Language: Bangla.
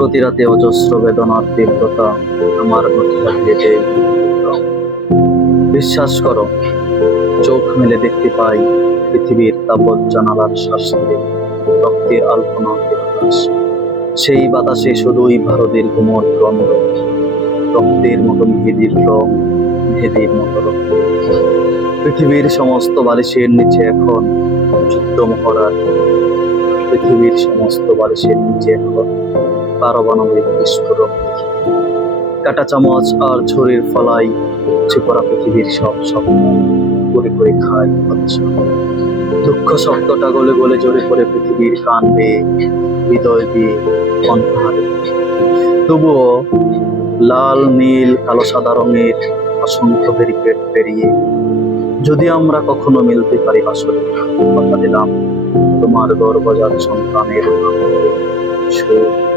প্রতি রাতে অজস্র বেদনার তীব্রতা আমার বিশ্বাস করো, চোখ মেলে দেখতে পাই পৃথিবীর তাপত জানালার শাস্তি রক্তের আলপনা সেই বাতাসে শুধুই ভারতের কোমল গন্ধ রক্তের মতো মেহেদির রং, মেহেদির মতো রক্ত। পৃথিবীর সমস্ত বালিশের নিচে এখন যুদ্ধ মহড়ার পৃথিবীর সমস্ত বালিশের নিচে এখন পারমাণবিক বিস্ফোরক কাটা চামচ আর ছুরির ফলাই পড়া পৃথিবীর সব স্বপ্ন করে করে খায় বাচ্চা দুঃখ শব্দটা গলে গলে জড়ে পড়ে পৃথিবীর কান বেয়ে হৃদয় দিয়ে কণ্ঠহারে তবুও লাল, নীল, কালো, সাদা রঙের অসংখ্য ব্যারিকেড পেরিয়ে যদি আমরা কখনো মিলতে পারি আসলে কথা দিলাম তোমার গর্বজাত সন্তানের সুখ।